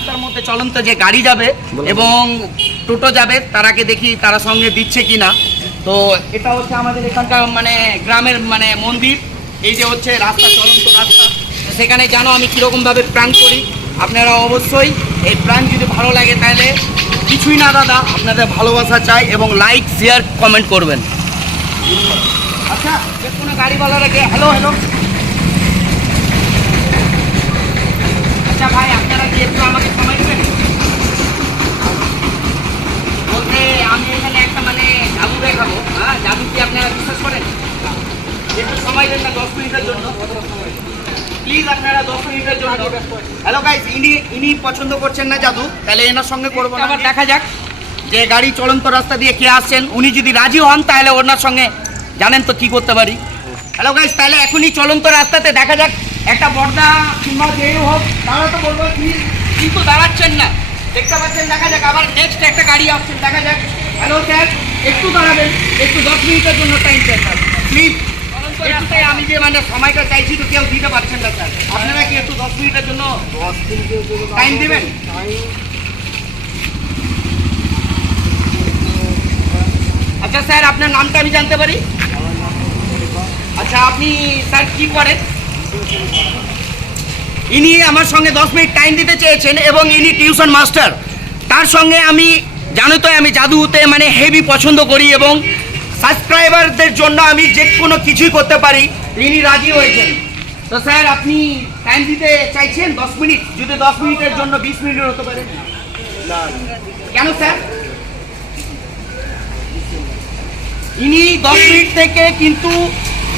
রাস্তার মধ্যে চলন্ত যে গাড়ি যাবে এবং টোটো যাবে তারাকে দেখি তারা সঙ্গে দিচ্ছে কিনা। তো এটা হচ্ছে আমাদের এখানকার মানে গ্রামের মানে মন্দির, এই যে হচ্ছে রাস্তা, চলন্ত রাস্তা, সেখানে জানো আমি কীরকমভাবে প্ল্যান করি। আপনারা অবশ্যই এই প্ল্যান যদি ভালো লাগে তাহলে কিছুই না দাদা, আপনাদের ভালোবাসা চাই এবং লাইক শেয়ার কমেন্ট করবেন। আচ্ছা, যে কোনো গাড়িওয়ালারা হ্যালো হ্যালো, আচ্ছা ভাই আপনারা কি একটু আমাকে সময় দেবেন? বলতে আমি এখানে একটা মানে জাদু দেখাবো। হ্যাঁ, জাদু কি আপনারা বিশ্বাস করেন? একটু সময় দেন না 10 মিনিটের জন্য প্লিজ, আপনারা 10 মিনিটের জন্য। হ্যালো গাইস, ইনি পছন্দ করছেন না জাদু, তাহলে এনার সঙ্গে করবো না। আবার দেখা যাক যে গাড়ি চলন্ত রাস্তা দিয়ে কে আসছেন, উনি যদি রাজি হন তাহলে ওনার সঙ্গে জানেন তো কি করতে পারি। হ্যালো গাইস, তাহলে এখনই চলন্ত রাস্তাতে দেখা যাক একটা বর্দা কিংবা যেই হোক, তারা তো বলবো কিন্তু দাঁড়াচ্ছেন না, দেখতে পাচ্ছেন। দেখা যাক আবার নেক্সট একটা গাড়ি আসছেন, দেখা যাক। হ্যালো স্যার, একটু দাঁড়াবেন, একটু 10 মিনিটের জন্য টাইম চাই স্যার প্লিজ। রাস্তায় আমি যে মানে সময়টা চাইছি তো কেউ দিতে পারছেন না স্যার, আপনারা কি একটু 10 মিনিটের জন্য টাইম দেবেন? আচ্ছা স্যার, আপনার নামটা আমি জানতে পারি? আচ্ছা, আপনি স্যার কি করেন? ইনি আমার সঙ্গে 10 মিনিট টাইম দিতে চেয়েছেন এবং ইনি টিউশন মাস্টার। তার সঙ্গে আমি জানো তো আমি জাদুতে মানে হেভি পছন্দ করি এবং সাবস্ক্রাইবারদের জন্য আমি যে কোনো কিছুই করতে পারি। ইনি রাজি হয়েছেন। তো স্যার আপনি টাইম দিতে চাইছেন 10 মিনিট? যদি 10 মিনিটের জন্য 20 মিনিট হতে পারে। কেন স্যার? ইনি 10 মিনিট থেকে কিন্তু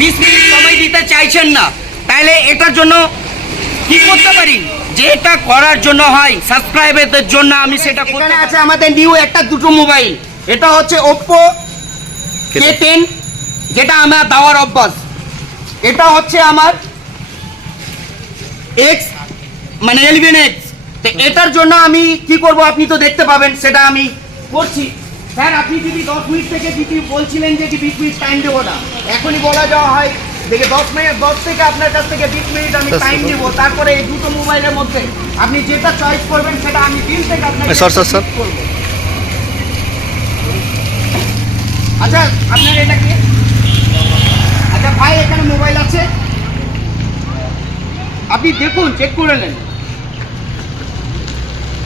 20 মিনিট সময় দিতে চাইছেন না, তাহলে এটার জন্য কি করতে পারি? যেটা করার জন্য হয় সাবস্ক্রাইবারদের জন্য আমি সেটা করতে। এখানে আছে আমাদের নিউ একটা দুটো মোবাইল, এটা হচ্ছে Oppo K10, যেটা আমার দেওয়ার অভ্যাস। এটা হচ্ছে আমার X মানে 11X। তো এটার জন্য আমি কি করব আপনি তো দেখতে পাবেন, সেটা আমি করছি। স্যার আপনি যদি 10 মিনিট থেকে যদি বলছিলেন যে 20 মিনিট টাইম দেবো না, এখনই বলা যাওয়া হয় দেখে 10 মিনিট 10 থেকে আপনার কাছ থেকে 20 মিনিট আমি টাইম দেবো, তারপরে এই দুটো মোবাইলের মধ্যে আপনি যেটা চয়েস করবেন সেটা আমি দিন থেকে আপনাকে করব। আচ্ছা আপনার এটা কি? আচ্ছা ভাই, এখানে মোবাইল আছে, আপনি দেখুন, চেক করে নেন।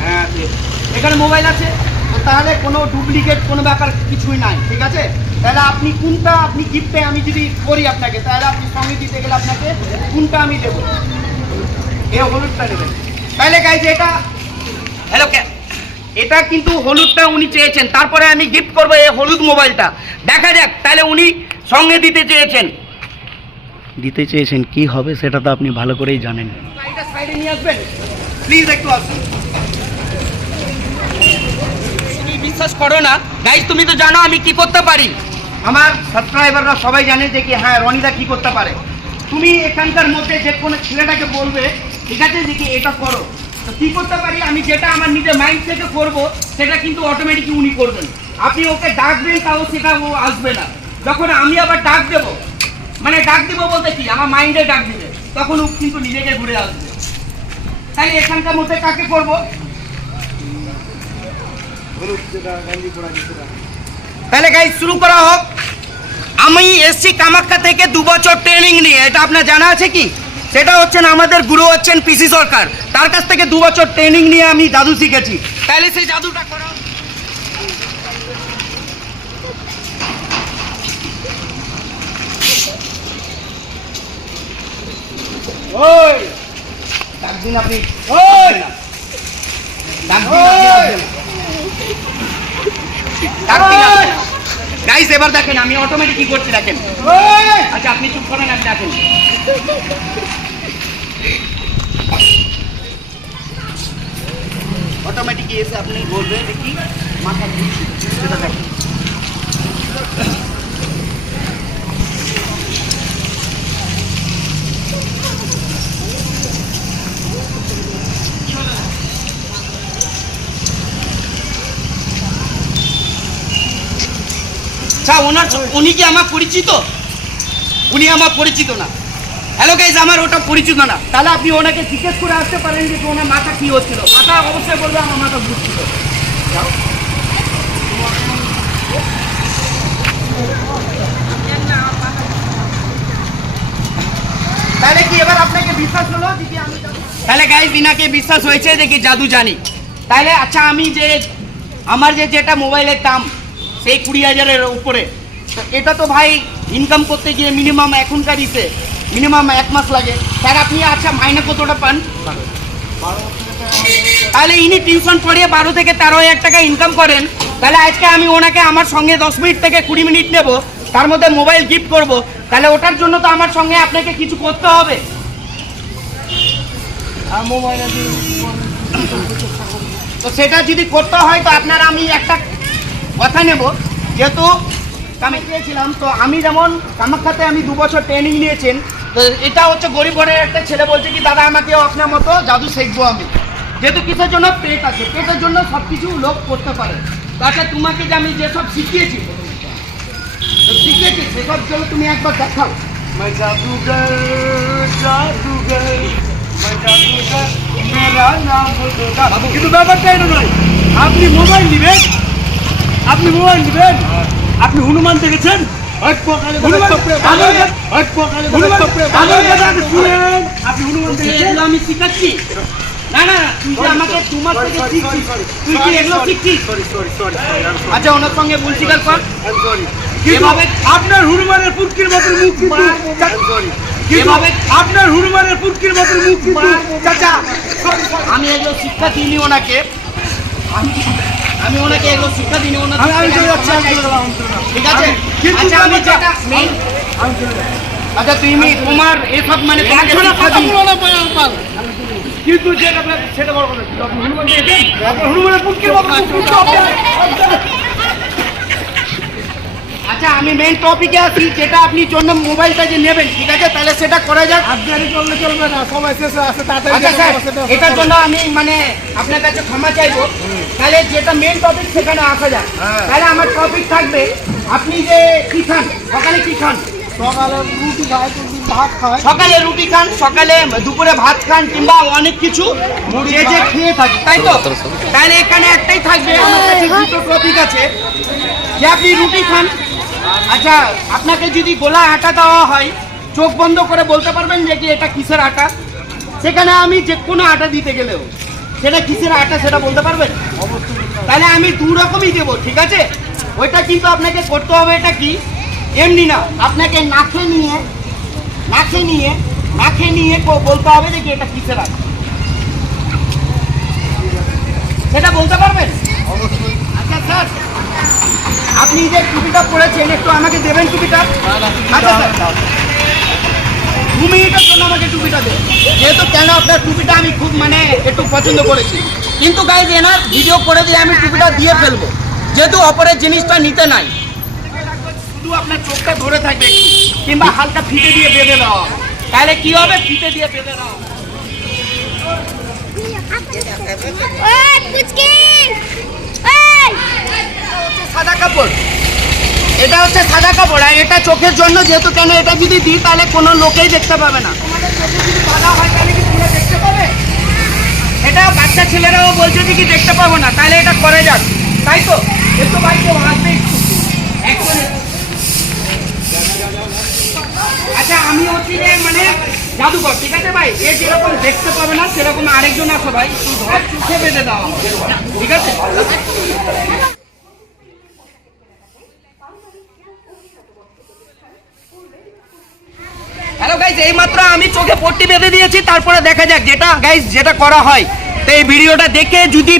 হ্যাঁ, এখানে মোবাইল আছে, তো তাহলে কোনো ডুপ্লিকেট কোনো ব্যাপার কিছুই নাই, ঠিক আছে? তাহলে আপনি কোনটা আপনি গিফটে আমি যদি করি আপনাকে, তাহলে আপনি সঙ্গে দিতে গেলে আপনাকে কোনটা আমি দেবো? এই হলুদটা নেবেন। তাহলে গাইজ এটা হ্যালো, এটা কিন্তু হলুদটা উনি চেয়েছেন, তারপরে আমি গিফট করবো এই হলুদ মোবাইলটা। দেখা যাক তাহলে উনি সঙ্গে দিতে চেয়েছেন কি হবে সেটা তো আপনি ভালো করেই জানেন। এটা সাইডে নিয়ে আসবেন প্লিজ, একটু আসুন। তুমি বিশ্বাস করো না গাইজ, তুমি তো জানো আমি কি করতে পারি। আমার সাবস্ক্রাইবাররা সবাই জানে যে কি হ্যাঁ রনিদা কি করতে পারে। তুমি এখানকার মধ্যে যে কোনো ছেলেটাকে বলবে ঠিক আছে যে কি এটা করো, তো কী করতে পারি আমি, যেটা আমার নিজের মাইন্ড থেকে করবো সেটা কিন্তু অটোমেটিক উনি করবেন। আপনি ওকে ডাকবেন তাও সেটা ও আসবে না। যখন আমি আবার ডাক দেবো, মানে ডাক দেবো বলতে কি আমার মাইন্ডে ডাক দিবে, তখন ও কিন্তু নিজেকে ঘুরে আসবে। তাই এখানকার মধ্যে কাকে করবো? তাহলে গাইজ শুরু করা হোক। আমি এসছি কামাখ্যা থেকে 2 বছর ট্রেনিং নিয়ে, এটা আপনার জানা আছে কি? সেটা হচ্ছেন আমাদের গুরু হচ্ছেন পিসি সরকার, তার কাছ থেকে 2 বছর ট্রেনিং নিয়ে আমি জাদু শিখেছি। তাহলে সেই জাদুটা করা ওই ডাকদিন আপনি, ওই গাইস এবার দেখেন আমি অটোমেটিক কি করছি দেখেন। আচ্ছা আপনি চুপ করেন, আপনি দেখেন। অটোমেটিক এসে আপনি বলবেন কি মাথা ঘুরছে সেটা দেখেন। আচ্ছা উনি কি আমার পরিচিত? উনি আমার পরিচিত না। হ্যালো গাইজ আমার ওটা পরিচিত না। তাহলে আপনি ওনাকে জিজ্ঞেস করে আসতে পারেন যে ওনার মাথা কি হচ্ছিল। মাথা অবশ্যই বলবে আমার মাথা ঘুরছিল। তাহলে কি এবার আপনাকে বিশ্বাস হলো যে কি আমি জাদু? তাহলে গাইজ ইনাকে বিশ্বাস হয়েছে যে কি জাদু জানি। তাহলে আচ্ছা আমি যে আমার যেটা মোবাইলের দাম সেই 20,000-এর উপরে, এটা তো ভাই ইনকাম করতে গিয়ে মিনিমাম এখনকার মিনিমাম 1 মাস লাগে। স্যার আপনি আচ্ছা মাইনে কতটা পান? তাহলে ইনি টিউশন পড়িয়ে 12 থেকে 13,000 টাকা ইনকাম করেন। তাহলে আজকে আমি ওনাকে আমার সঙ্গে 10 মিনিট থেকে 20 মিনিট নেব, তার মধ্যে মোবাইল গিফট করব। তাহলে ওটার জন্য তো আমার সঙ্গে আপনাকে কিছু করতে হবে। তো সেটা যদি করতে হয় তো আপনার আমি একটা কথা নেব, যেহেতু আমি চেয়েছিলাম তো আমি যেমন কামাখ্যাতে আমি 2 বছর ট্রেনিং নিয়েছেন, তো এটা হচ্ছে গরিব ঘরের একটা ছেলে বলছে কি দাদা আমাকেও আপনার মতো জাদু শিখবো আমি। যেহেতু কিসের জন্য পেট আছে, পেটের জন্য সব কিছু লোক করতে পারে। তাহলে তোমাকে যে আমি যেসব শিখিয়েছি সেসব জন্য তুমি একবার দেখাও। मैं जादूगर जादूगर मैं जादूगर मेरा नाम दुर्गा। কিন্তু ব্যাপারটা এটা নয়, আপনি মোবাইল নেবেন, আপনি হনুমান দেখেছেন? আপনি হনুমান দেখেছেন? আমি শিখাচ্ছি না না, তুই যে আমাকে তোমার থেকে শিখছিস, তুই কি এগুলো শিখছিস? আচ্ছা ওনার সঙ্গে ভুল স্বীকার কর। এভাবে আপনার হনুমানের পুটকির মতো মুখ কিন্তু আপনার হনুমানের পুটকির মতো মুখ কিন্তু চাচা আমি এগুলো শিক্ষা দিইনি ওনাকে, আমি ওনাকে এগুলো শিক্ষা দিইনি ওনাকে। ঠিক আছে আচ্ছা আমি যেটা মেইন আচ্ছা তুমি তোমার এসব মানে তোমাকে শিক্ষা দিই কিন্তু যেটা সেটা বড় কথা, আপনি হনুমান দেখেছেন? আপনার হনুমানের পুটকির মতো মুখ কিন্তু আচ্ছা আমি মেইন টপিকে আসি, যেটা আপনি জন্য মোবাইলটা যে নেবেন, ঠিক আছে? তাহলে সেটা করা যাক। আপনারই করলে চলবে না, সময় শেষে আসে আচ্ছা স্যার এটার জন্য আমি মানে আপনার কাছে ক্ষমা চাইবো। তাহলে যেটা মেইন টপিক সেখানে আসা যাক। তাহলে আমার টপিক থাকবে আপনি যে কি খান, সকালে কি খান? সকালে রুটি খায়, ভাত খায়। সকালে রুটি খান, সকালে দুপুরে ভাত খান, কিংবা অনেক কিছু যে খেয়ে থাকি, তাই তো? তাহলে এখানে একটাই থাকবে, আমার কাছে দুটো টপিক আছে যে আপনি রুটি খান। আচ্ছা আপনাকে যদি গোলা আটা দেওয়া হয়, চোখ বন্ধ করে বলতে পারবেন যে কি এটা কিসের আটা? সেখানে আমি যে কোনো আটা দিতে গেলেও সেটা কিসের আটা সেটা বলতে পারবেন? তাহলে আমি 2 রকমই দেবো, ঠিক আছে? ওইটা কিন্তু আপনাকে করতে হবে, এটা কি এমনি না, আপনাকে নাকে নিয়ে বলতে হবে যে কি এটা কিসের আটা, সেটা বলতে পারবেন? আচ্ছা স্যার আপনি যে টুপিটা পরেছেন একটু আমাকে দেবেন টুপিটা। আচ্ছা স্যার 2 মিনিটের জন্য আমাকে টুপিটা দেন, যেহেতু কেন আপনার টুপিটা আমি খুব মানে একটু পছন্দ করেছি। কিন্তু গাইজ এনার ভিডিও করে দিয়ে আমি টুপিটা দিয়ে ফেলবো, যেহেতু অপরের জিনিসটা নিতে নাই। শুধু আপনার চোখটা ধরে থাকবে কিংবা হালকা ফিতে দিয়ে বেঁধে দেওয়া হবে। তাহলে কি হবে? ফিতে দিয়ে বেঁধে দেওয়া হবে। সাদা কাপড়, এটা হচ্ছে সাদা কাপড়, আর এটা চোখের জন্য, যেহেতু কেন এটা যদি দিই তাহলে কোনো লোকেই দেখতে পাবে না। তোমাদের চোখে যদি বাধা হয় তাহলে কি তোমরা দেখতে পাবে? এটা বাচ্চা ছেলেরাও বলছে যে কি দেখতে পাবো না, তাহলে এটা করে যাক, তাই তো? একটু ভাই কেউ আসবে একটু। আচ্ছা আমি হচ্ছি যে মানে জাদুঘর, ঠিক আছে ভাই? এ যেরকম দেখতে পাবে না সেরকম আরেকজন আসো ভাই, ধর চোখে বেঁধে দেওয়া হবে, ঠিক আছে? হ্যালো গাইজ, এইমাত্র আমি চোখে পট্টি বেঁধে দিয়েছি, তারপরে দেখা যাক যেটা করা হয়। তো এই ভিডিওটা দেখে যদি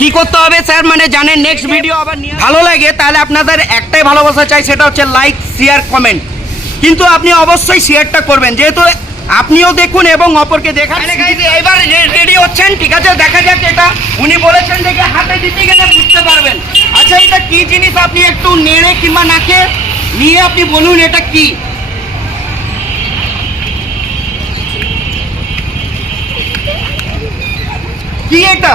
কি করতে হবে স্যার মানে জানেন, নেক্সট ভিডিও আবার নিয়ে ভালো লাগে তাহলে আপনাদের একটাই ভালোবাসা চাই, সেটা হচ্ছে লাইক, শেয়ার, কমেন্ট। কিন্তু আপনি অবশ্যই শেয়ারটা করবেন, যেহেতু আপনিও দেখুন এবং অপরকে দেখান। এবার রেডি হচ্ছেন, ঠিক আছে? দেখা যাক, এটা উনি বলেছেন দেখে হাতে দিতে গেলে বুঝতে পারবেন। আচ্ছা এটা কি জিনিস আপনি একটু নেড়ে কিংবা নাকে নিয়ে আপনি বলুন এটা কি? কি এটা?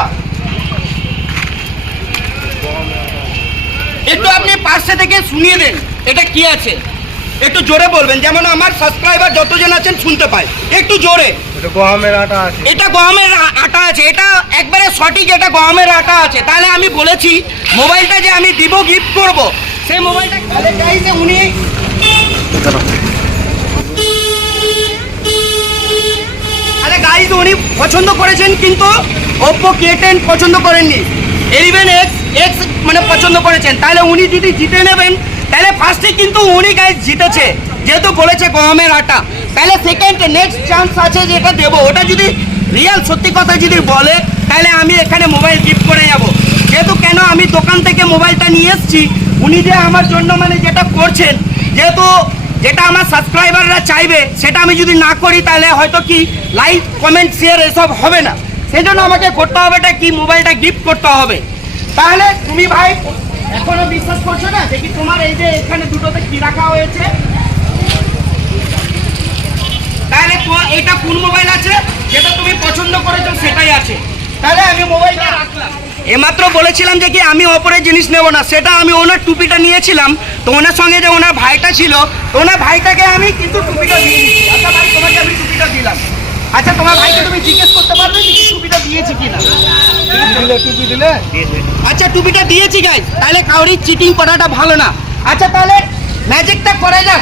একটু আপনি পাশে থেকে শুনিয়ে দেন এটা কি আছে। একটু জোরে বলবেন, যেমন আমার সাবস্ক্রাইবার যতজন আছেন শুনতে পায়, একটু জোরে। এটা গমের আটা আছে। এটা গমের আটা আছে, এটা একবারে সঠিক, এটা গমের আটা আছে। তাহলে আমি বলেছি মোবাইলটা যে আমি দিব, গিফট করব, সেই মোবাইলটা তাহলে চাইছে উনি। আরে গাইজ উনি পছন্দ করেছেন কিন্তু Oppo K10 পছন্দ করেননি, 11X মানে পছন্দ করেছেন। তাহলে উনি যদি জিতে নেবেন তাহলে ফার্স্টে কিন্তু উনি গাইজ জিতেছে, যেহেতু বলেছে গমের আটা। তাহলে সেকেন্ড নেক্সট চান্স আছে যেটা দেবো, ওটা যদি রিয়েল সত্যি কথা যদি বলে তাহলে আমি এখানে মোবাইল গিফট করে যাব। যেহেতু কেন আমি দোকান থেকে মোবাইলটা নিয়ে এসেছি, উনি যে আমার জন্য মানে যেটা করছেন, যেহেতু যেটা আমার সাবস্ক্রাইবাররা চাইবে সেটা আমি যদি না করি তাহলে হয়তো কি লাইক কমেন্ট শেয়ার এসব হবে না। সেই জন্য আমাকে করতে হবে এটা কি, মোবাইলটা গিফট করতে হবে। তাহলে তুমি ভাই এখনো বিশ্বাস করছো না দেখি তোমার এই যে এখানে দুটোতে কি রাখা হয়েছে, তাহলে এটা কোন মোবাইল আছে যেটা তুমি পছন্দ করেছো সেটাই আছে। তাহলে আমি মোবাইলটা রাখলাম। এমাত্র বলেছিলাম যে কি আমি অপরের জিনিস নেব না, সেটা আমি ওনার টুপিটা নিয়েছিলাম। তো ওনার সঙ্গে যে ওনার ভাইটা ছিল, তো ওনার ভাইটাকে আমি কিন্তু টুপিটা দিয়ে দিচ্ছি। আচ্ছা ভাই তোমাকে আমি টুপিটা দিলাম। আচ্ছা তোমার ভাইকে তুমি জিজ্ঞেস করতে পারবে যে কি টুপিটা দিয়েছি কিনা? টুপি দিলে? আচ্ছা টুপিটা দিয়েছি গাইজ, তাহলে কাউরি চিটিং করাটা ভালো না। আচ্ছা তাহলে ম্যাজিকটা করা যাক।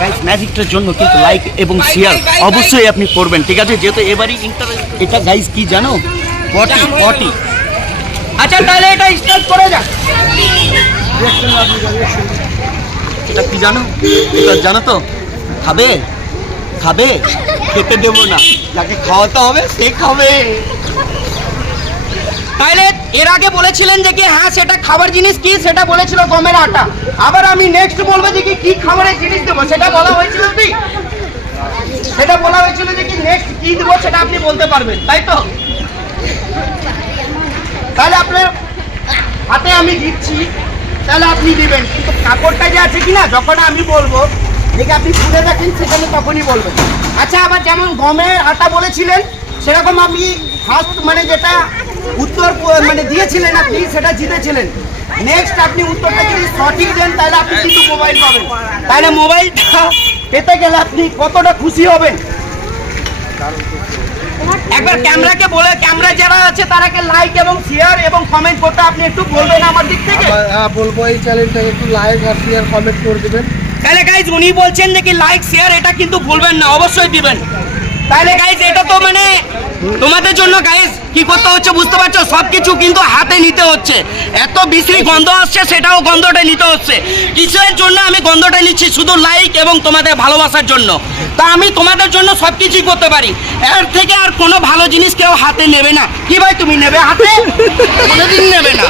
গাইজ ম্যাজিকটার জন্য কিন্তু লাইক এবং শেয়ার অবশ্যই আপনি করবেন, ঠিক আছে? যেহেতু এবারই এটা গাইজ কি জানো, 40। আচ্ছা তাহলে এটা স্টার্ট করা যাক। এটা কি জানো, এটা জানো তো? খাবে খাবে, খেতে দেবো না, যাকে খাওয়াতে হবে সে খাবে। তাহলে এর আগে বলেছিলেন যে কি হ্যাঁ সেটা খাবার জিনিস কি, সেটা বলেছিল গমের আটা। আবার আমি নেক্সট বলবো যে কি খাবারের জিনিস দেবো, সেটা বলা হয়েছিল কি, সেটা বলা হয়েছিল যে কি নেক্সট কি দেবো সেটা আপনি বলতে পারবেন, তাই তো? তাহলে আপনার হাতে আমি দিচ্ছি, তাহলে আপনি দিবেন, কিন্তু কাপড়টা যে আছে কিনা যখন আমি বলবো দেখে আপনি খুলে রাখেন, সেখানে তখনই বলবেন। আচ্ছা আবার যেমন গমের আটা বলেছিলেন সেরকম আপনি ফার্স্ট মানে যেটা উত্তর মানে দিয়েছিলেন আপনি, সেটা জিতেছিলেন। নেক্সট আপনি উত্তরটা যদি সঠিক দেন তাহলে আপনি কিন্তু মোবাইল পাবেন। তাহলে মোবাইলটা পেতে গেলে আপনি কতটা খুশি হবেন একবার ক্যামেরাকে বলে, ক্যামেরা যারা আছে তারাকে লাইক এবং শেয়ার এবং কমেন্ট করতে আপনি একটু বলবেন আমার দিক থেকে। হ্যাঁ বলবো, এই চ্যানেলটাকে একটু লাইক আর শেয়ার কমেন্ট করে দিবেন। তাহলে গাইজ উনি বলছেন যে কি লাইক শেয়ার এটা কিন্তু ভুলবেন না, অবশ্যই দিবেন। তাহলে গাইজ এটা তো মানে তোমাদের জন্য গাইজ কি করতে হচ্ছে বুঝতে পারছো, সবকিছু কিন্তু হাতে নিতে হচ্ছে। এত বিশ্রী গন্ধ আসছে, সেটাও গন্ধটা নিতে হচ্ছে। কিসের জন্য আমি গন্ধটা নিচ্ছি? শুধু লাইক এবং তোমাদের ভালোবাসার জন্য। তা আমি তোমাদের জন্য সবকিছুই করতে পারি, এর থেকে আর কোনো ভালো জিনিস কেউ হাতে নেবে না। কি ভাই তুমি নেবে হাতে? কোনোদিন নেবে না।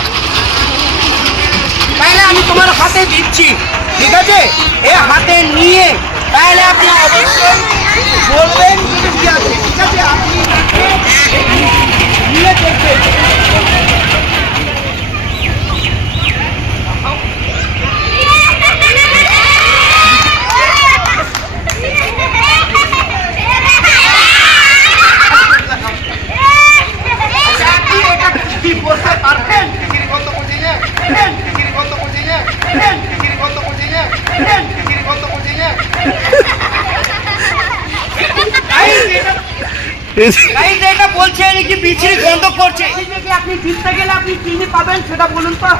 তাহলে আমি তোমার হাতে দিচ্ছি, ঠিক আছে? এ হাতে নিয়ে তাহলে আপনি অবশ্যই বলবেন কি আছে, ঠিক আছে? আপনি নিয়ে দেখবেন। আপনি এটা কি বলতে পারবেন? এটা বলছে কি বিচ্ছিরি গন্ধ করছে, আপনি জিততে গেলে আপনি কি পাবেন সেটা বলুন তো।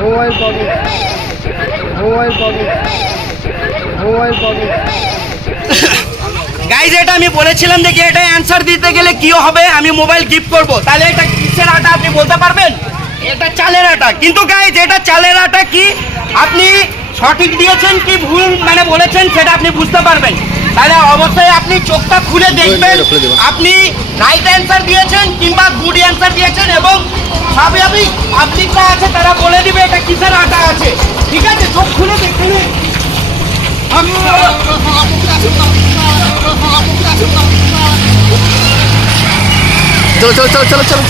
মোবাইল পাবো, মোবাইল পাবো, মোবাইল পাবো। গাইজ এটা আমি বলেছিলাম যে কি এটা অ্যানসার দিতে গেলে কি হবে, আমি মোবাইল গিফট করব। তাহলে এটা কিসের আটা আপনি বলতে পারবেন? এটা চালের আটা। কিন্তু গাইজ এটা চালের আটা কি আপনি সঠিক দিয়েছেন কি ভুল মানে বলেছেন সেটা আপনি বুঝতে পারবেন। তাহলে অবশ্যই আপনি চোখটা খুলে দেখবেন আপনি রাইট অ্যান্সার দিয়েছেন কিংবা গুড অ্যান্সার দিয়েছেন, এবং স্বাভাবিক পাবলিকরা আছে তারা বলে দিবে এটা কিসের আটা আছে, ঠিক আছে? চোখ খুলে দেখে নিন। চলো চলো চলো চলো চলো।